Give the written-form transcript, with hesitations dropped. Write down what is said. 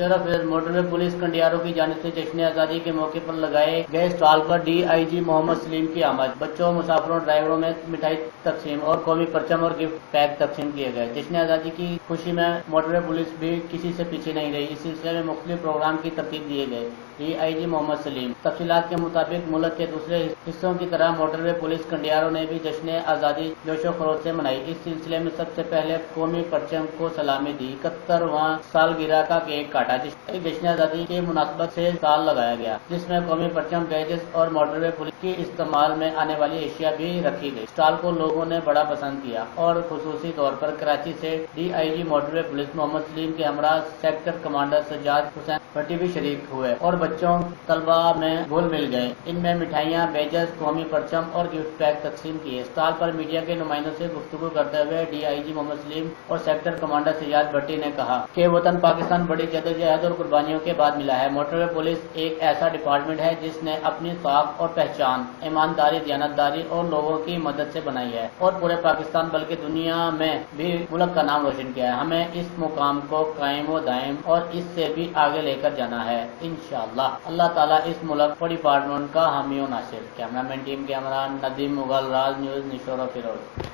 Musharraf motor में police कंडियारों की जानिब से जश्न आज़ादी के मौके पर लगाए गए स्टॉल पर DIG मोहम्मद सलीम की आमद। बच्चों, मुसाफिरों, ड्राइवरों में मिठाई तकसीम और कौमी परचम और गिफ्ट पैक तकसीम किए गए। जश्न आज़ादी की खुशी में मोटरवे पुलिस भी किसी से पीछे नहीं रही। इस सिलसिले में मुख्तलिफ प्रोग्राम की तरतीब दिए गए। DIG मोहम्मद सलीम तफसीलात के मुताबिक मुल्क के दूसरे हिस्सों की तरह मोटरवे पुलिस कंडियारों ने भी जश्न आज़ादी जोशो खरोश से मनाई। इस सिलसिले में सबसे पहले कौमी परचम को सलामी दी। 71वां सालगिरह का केक काटा। जश्न आज़ादी के मुनासबत से स्टॉल लगाया गया, जिसमें कौमी परचम, बैजेस और मोटरवे पुलिस की इस्तेमाल में आने वाली एशिया भी रखी गई। स्टॉल को लोगों ने बड़ा पसंद किया और खुसूसी तौर पर कराची से DIG motorway police Mohammad Saleem के हमरा सेक्टर कमांडर सज्जाद हुसैन भट्टी भी शरीक हुए और बच्चों, तलबा में घुल मिल गए। इनमें मिठाइयाँ, बैजेस, कौमी परचम और गिफ्ट पैक तकसीम किए। स्टॉल पर मीडिया के नुमाइंदों से गुफ्तगू करते हुए DIG मोहम्मद सलीम और सेक्टर कमांडर सज्जाद भट्टी ने कहा कि वतन पाकिस्तान बड़ी जद्दोजहद और कुर्बानियों के बाद मिला है। मोटरवे पुलिस एक ऐसा डिपार्टमेंट है जिसने अपनी साख और पहचान ईमानदारी, दयानतदारी और लोगों की मदद से बनाई है और पूरे पाकिस्तान बल्कि दुनिया में भी मुल्क का नाम रोशन किया है। हमें इस मुकाम को कायम व दायम और इससे भी आगे लेकर जाना है इंशाअल्लाह। अल्लाह ताला इस मुल्क और डिपार्टमेंट का हामी व नासिर। कैमरामैन टीम के हमरा नदीम मुगल, राज न्यूज़, निशोर फिरोज।